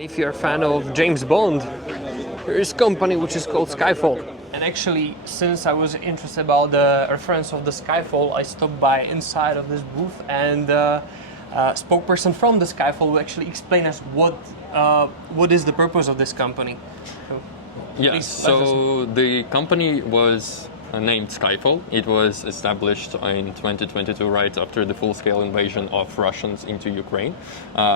And if you're a fan of James Bond, there is a company which is called SkyFall. And actually, since I was interested about the reference of the SkyFall, I stopped by inside of this booth, and spokesperson from the SkyFall will actually explain us what is the purpose of this company. Yes, so the company was named SkyFall. It was established in 2022, right after the full-scale invasion of Russians into Ukraine.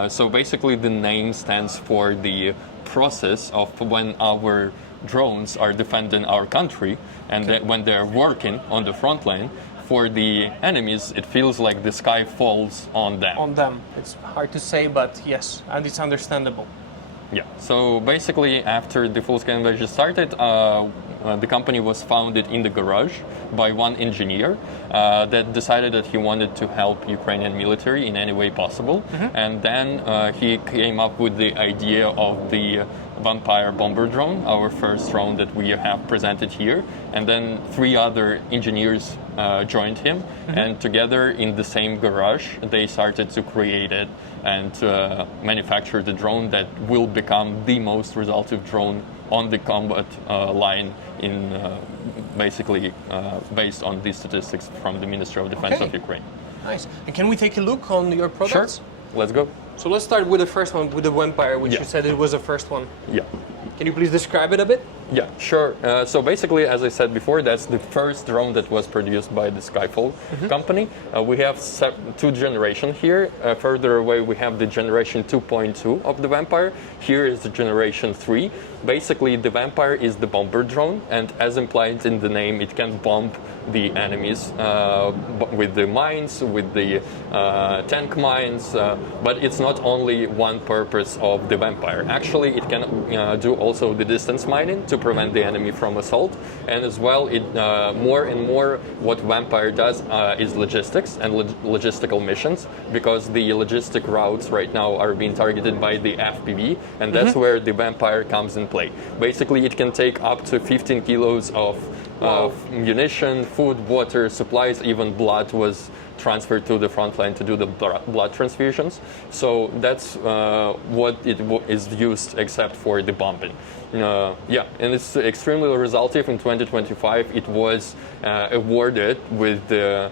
So basically the name stands for the process of when our drones are defending our country, and that when they're working on the front line, for the enemies, it feels like the sky falls on them. On them. It's hard to say, but yes, and it's understandable. Yeah, so basically after the full-scale invasion started, the company was founded in the garage by one engineer that decided that he wanted to help Ukrainian military in any way possible. And then he came up with the idea of the Vampire bomber drone, our first drone that we have presented here. And then 3 other engineers joined him, and together in the same garage they started to create it and manufacture the drone that will become the most resultive drone on the combat line in basically based on these statistics from the Ministry of Defense of Ukraine. Nice. And can we take a look on your products? Sure. Let's go. So let's start with the first one, with the Vampire, which you said it was the first one. Yeah. Can you please describe it a bit? Yeah, sure. So basically, as I said before, that's the first drone that was produced by the SkyFall company. We have 2 generations here. Further away, we have the generation 2.2 of the Vampire. Here is the generation 3. Basically, the Vampire is the bomber drone, and as implied in the name, it can bomb the enemies with the mines, with the tank mines, but it's not only one purpose of the Vampire. Actually, it can do also the distance mining to prevent the enemy from assault, and as well, it more and more what Vampire does is logistics and logistical missions, because the logistic routes right now are being targeted by the FPV, and that's where the Vampire comes in play. Basically, it can take up to 15 kilos of munition, food, water, supplies, even blood was transferred to the front line to do the blood transfusions. So that's what it is used except for the bombing. Yeah, and it's extremely resultive. In 2025, it was awarded with the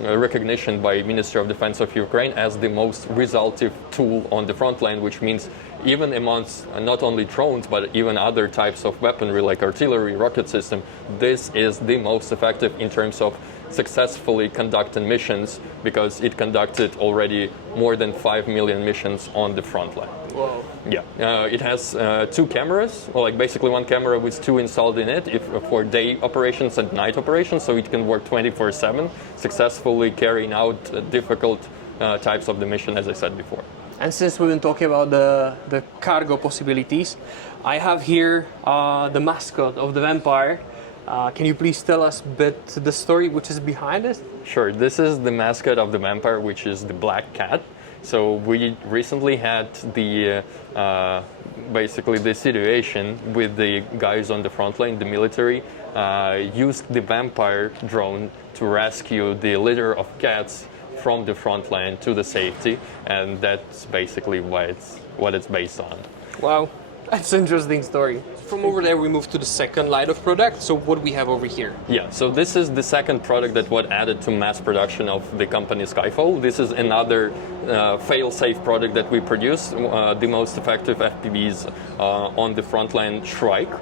recognition by Ministry of Defense of Ukraine as the most resultive tool on the front line, which means even amongst not only drones but even other types of weaponry like artillery, rocket system, this is the most effective in terms of successfully conducting missions, because it conducted already more than 5 million missions on the front line. Wow. Yeah, it has 2 cameras, or like basically 1 camera with 2 installed in it for day operations and night operations, so it can work 24/7, successfully carrying out difficult types of the mission, as I said before. And since we've been talking about the cargo possibilities, I have here the mascot of the Vampire. Can you please tell us a bit the story which is behind it? Sure, this is the mascot of the Vampire, which is the black cat. So we recently had the basically the situation with the guys on the front line, the military, used the Vampire drone to rescue the litter of cats from the front line to the safety, and that's basically what it's based on. Wow, that's an interesting story. From over there we move to the second line of product. So what do we have over here? Yeah, so this is the second product that was added to mass production of the company SkyFall. This is another fail-safe product that we produce, the most effective FPVs on the frontline Shrike.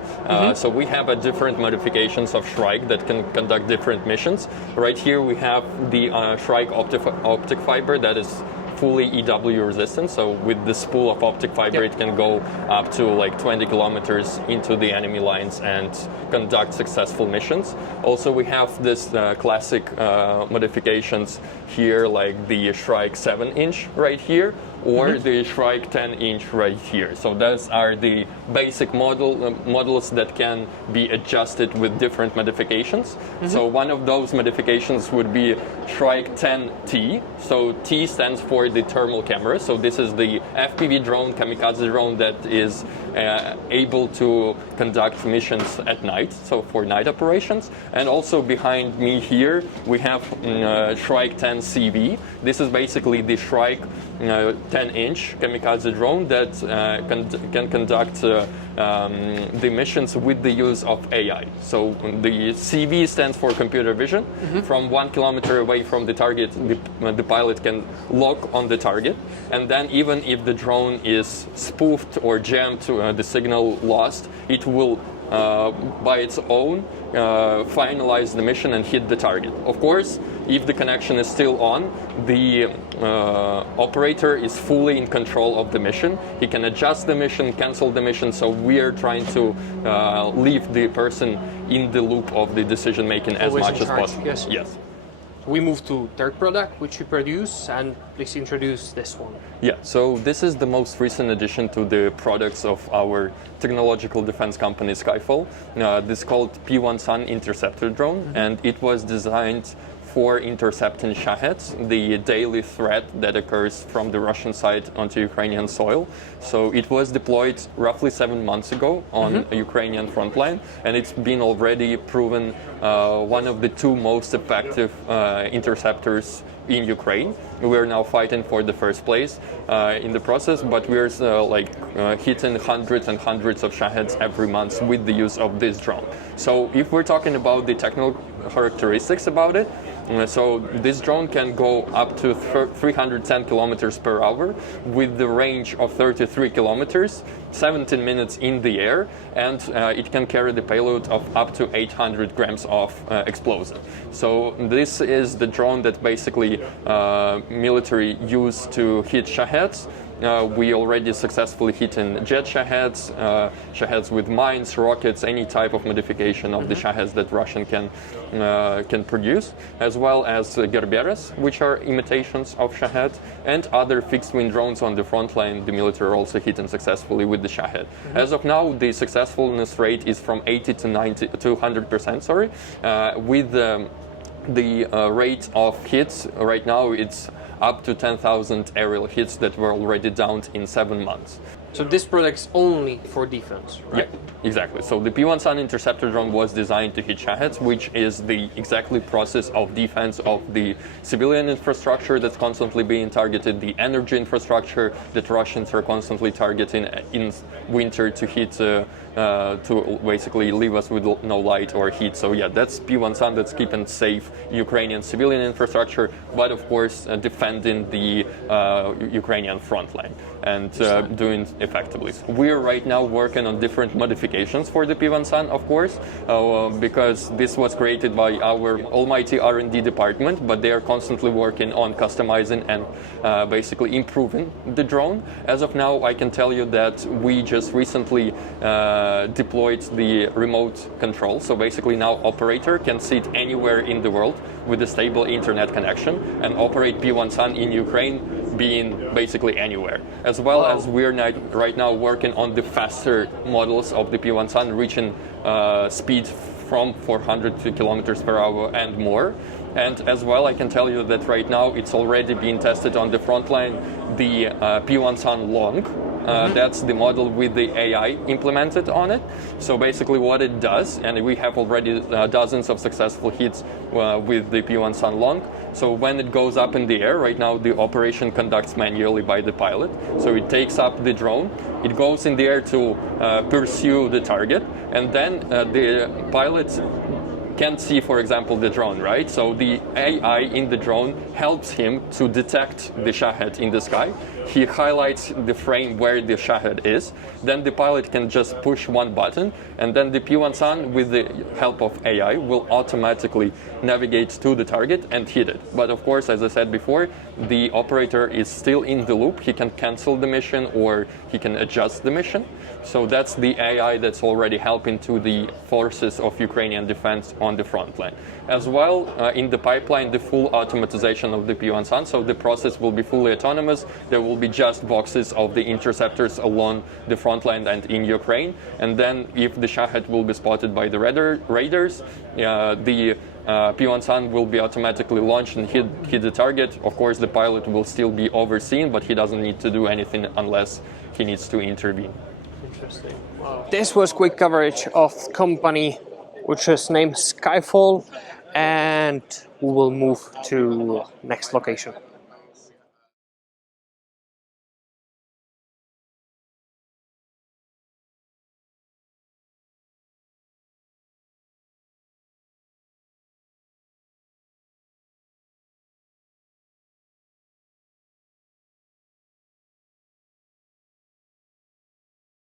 So we have different modifications of Shrike that can conduct different missions. Right here we have the Shrike optic fiber that is fully EW resistant, so with the spool of optic fiber it can go up to like 20 kilometers into the enemy lines and conduct successful missions. Also we have this classic modifications here, like the Shrike 7-inch right here, or the Shrike 10-inch right here. So those are the basic models that can be adjusted with different modifications. So one of those modifications would be Shrike 10T. So T stands for the thermal camera. So this is the FPV drone, kamikaze drone that is able to conduct missions at night, so for night operations. And also behind me here we have Shrike 10 CV. This is basically the Shrike 10-inch kamikaze drone that can conduct the missions with the use of AI. So the CV stands for computer vision. From 1 kilometer away from the target, the pilot can lock on the target, and then even if the drone is spoofed or jammed, the signal lost, it will by its own finalize the mission and hit the target. Of course, if the connection is still on, the operator is fully in control of the mission. He can adjust the mission, cancel the mission, so we are trying to leave the person in the loop of the decision making as much as possible. Yes. We move to third product, which you produce, and please introduce this one. Yeah, so this is the most recent addition to the products of our technological defense company SkyFall. This is called P1 Sun interceptor drone, and it was designed for intercepting Shaheds, the daily threat that occurs from the Russian side onto Ukrainian soil. So it was deployed roughly 7 months ago on a Ukrainian frontline, and it's been already proven one of the 2 most effective interceptors in Ukraine. We're now fighting for the first place in the process, but we're hitting hundreds and hundreds of Shaheds every month with the use of this drone. So if we're talking about the technical characteristics about it, so this drone can go up to 310 kilometers per hour with the range of 33 kilometers, 17 minutes in the air, and it can carry the payload of up to 800 grams of explosive. So this is the drone that basically military use to hit Shaheds. We already successfully hit jet Shaheds, Shaheds with mines, rockets, any type of modification of the Shaheds that Russian can produce, as well as Gerberas, which are imitations of Shahed, and other fixed-wing drones on the front line. The military are also hitting successfully with the Shahed. As of now, the successfulness rate is from 80 to 100%. Sorry, with the rate of hits right now, it's up to 10,000 aerial hits that were already downed in 7 months. So this product is only for defense, right? Yeah, exactly. So the P1 Sun interceptor drone was designed to hit Shaheds, which is the exactly process of defense of the civilian infrastructure that's constantly being targeted, the energy infrastructure that Russians are constantly targeting in winter to hit, to basically leave us with no light or heat. So yeah, that's P1 Sun that's keeping safe Ukrainian civilian infrastructure, but of course defending the Ukrainian front line and doing effectively. We're right now working on different modifications for the P1 Sun, of course, because this was created by our almighty R&D department, but they are constantly working on customizing and basically improving the drone. As of now, I can tell you that we just recently deployed the remote control. So basically now operator can sit anywhere in the world with a stable internet connection and operate P1 Sun in Ukraine, being basically anywhere. As well as we're right now working on the faster models of the P1 Sun, reaching speed from 400 kilometers per hour and more. And as well, I can tell you that right now it's already being tested on the front line, the P1 Sun Long. That's the model with the AI implemented on it. So basically what it does, and we have already dozens of successful hits with the P1 Sun Long. So when it goes up in the air, right now the operation conducts manually by the pilot. So it takes up the drone, it goes in the air to pursue the target, and then the pilot can't see, for example, the drone, right? So the AI in the drone helps him to detect the Shahed in the sky. He highlights the frame where the Shahed is. Then the pilot can just push one button, and then the P1 Sun, with the help of AI, will automatically navigate to the target and hit it. But of course, as I said before, the operator is still in the loop. He can cancel the mission or he can adjust the mission. So that's the AI that's already helping to the forces of Ukrainian defense on the front line. As well, in the pipeline, the full automatization of the P1 Sun, so the process will be fully autonomous. There will be just boxes of the interceptors along the front line and in Ukraine. And then if the Shahed will be spotted by the radars, the P1 Sun will be automatically launched and hit the target. Of course, the pilot will still be overseen, but he doesn't need to do anything unless he needs to intervene. Interesting. Wow. This was quick coverage of the company, which is named SkyFall, and we will move to next location.